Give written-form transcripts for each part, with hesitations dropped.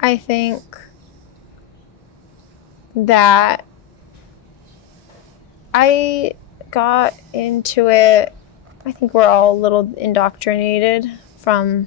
I think that I got into it, I think we're all a little indoctrinated from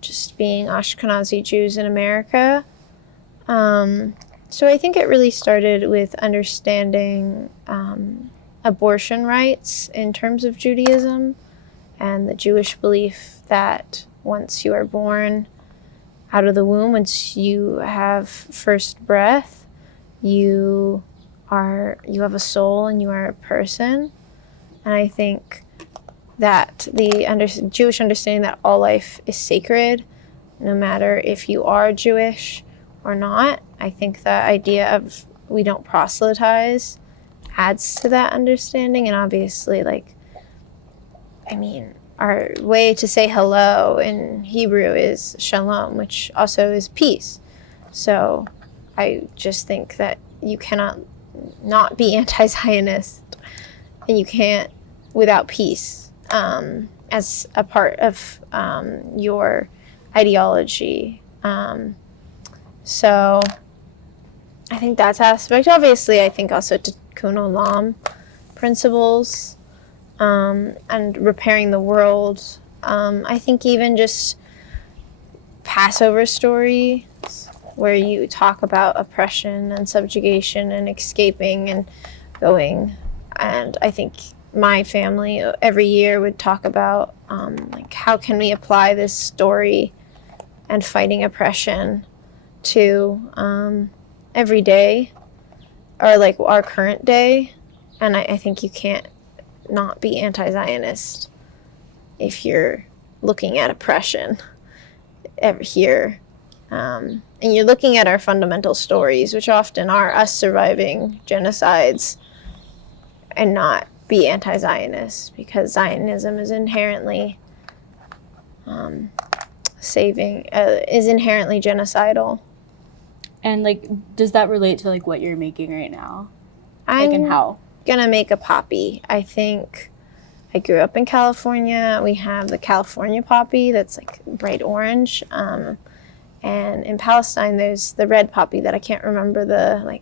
just being Ashkenazi Jews in America. So I think it really started with understanding abortion rights in terms of Judaism and the Jewish belief that once you are born out of the womb, once you have first breath, you have a soul and you are a person. And I think that the Jewish understanding that all life is sacred, no matter if you are Jewish or not. I think the idea of we don't proselytize adds to that understanding. And obviously, our way to say hello in Hebrew is shalom, which also is peace. So I just think that you cannot not be anti-Zionist, and you can't without peace as a part of your ideology. So I think that's aspect. Obviously, I think also Tikkun Olam principles and repairing the world. I think even just Passover stories where you talk about oppression and subjugation and escaping and going. And I think my family every year would talk about how can we apply this story and fighting oppression to every day or our current day. And I think you can't not be anti-Zionist if you're looking at oppression here. And you're looking at our fundamental stories, which often are us surviving genocides, and not be anti-Zionist, because Zionism is inherently is inherently genocidal. And does that relate to what you're making right now? I'm how? Gonna make a poppy. I think I grew up in California. We have the California poppy that's bright orange. And in Palestine, there's the red poppy that I can't remember the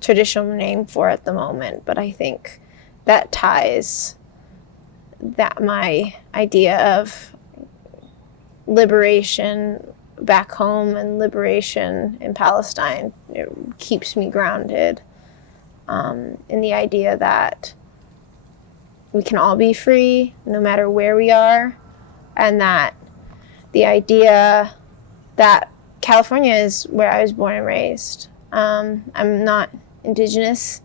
traditional name for at the moment. But I think that ties that my idea of liberation back home and liberation in Palestine, it keeps me grounded in the idea that we can all be free no matter where we are, and that the idea that California is where I was born and raised. I'm not indigenous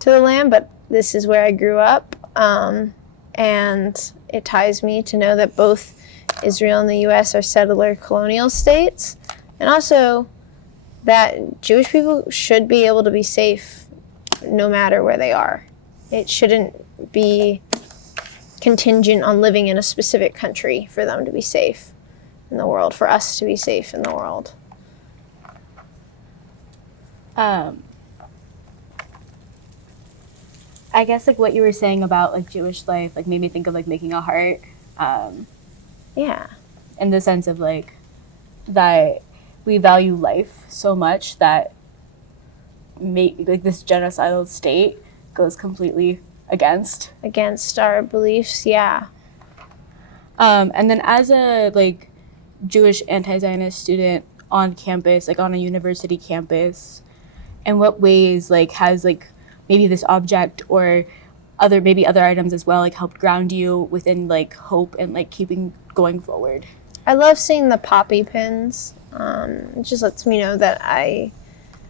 to the land, but this is where I grew up, and it ties me to know that both Israel and the U.S. are settler colonial states, and also that Jewish people should be able to be safe no matter where they are. It shouldn't be contingent on living in a specific country for them to be safe in the world, for us to be safe in the world. I guess what you were saying about Jewish life made me think of making a heart. Yeah. In the sense of that we value life so much that this genocidal state goes completely against our beliefs. Yeah. And then as a Jewish anti-Zionist student on campus, on a university campus, in what ways has maybe this object or other items as well helped ground you within hope and keeping going forward? I love seeing the poppy pins. It just lets me know that I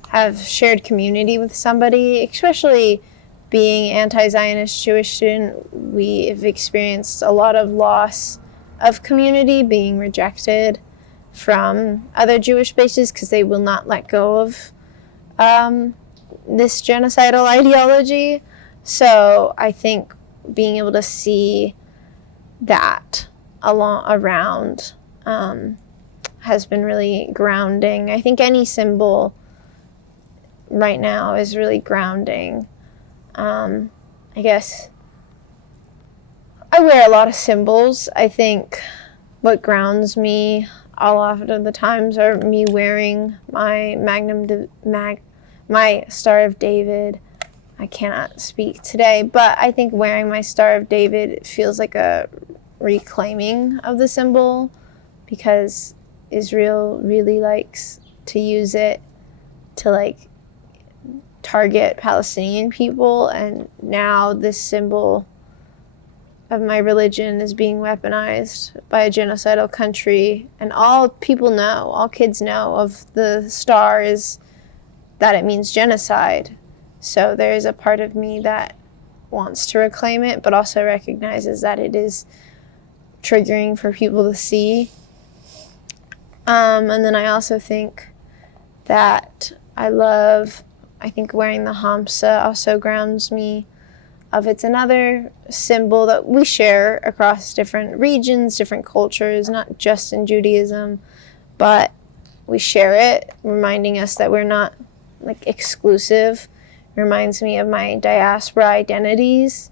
have shared community with somebody, especially being anti-Zionist Jewish student. We have experienced a lot of loss of community, being rejected from other Jewish spaces because they will not let go of this genocidal ideology. So I think being able to see that around has been really grounding. I think any symbol right now is really grounding. I guess I wear a lot of symbols. I think what grounds me a lot of the times are me wearing my my Star of David. I cannot speak today, but I think wearing my Star of David feels like a reclaiming of the symbol, because Israel really likes to use it to like target Palestinian people, and now this symbol of my religion is being weaponized by a genocidal country, and all kids know of the star is that it means genocide. So there is a part of me that wants to reclaim it, but also recognizes that it is triggering for people to see. And then I also think that I think wearing the Hamsa also grounds me of it's another symbol that we share across different regions, different cultures, not just in Judaism, but we share it, reminding us that we're not like exclusive. It reminds me of my diaspora identities,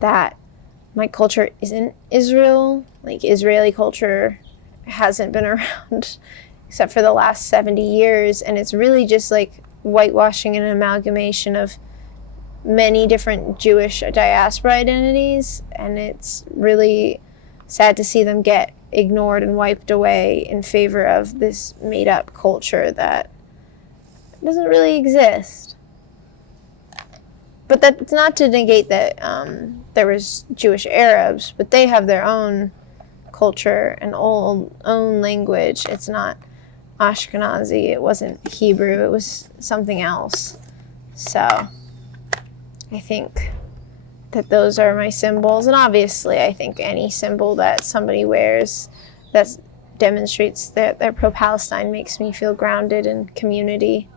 that my culture isn't Israel. Like Israeli culture hasn't been around except for the last 70 years, and it's really just like whitewashing and an amalgamation of many different Jewish diaspora identities, and it's really sad to see them get ignored and wiped away in favor of this made-up culture that doesn't really exist. But that's not to negate that there was Jewish Arabs, but they have their own culture and own language. It's not Ashkenazi, it wasn't Hebrew, it was something else. So I think that those are my symbols, and obviously I think any symbol that somebody wears that demonstrates that they're pro-Palestine makes me feel grounded in community.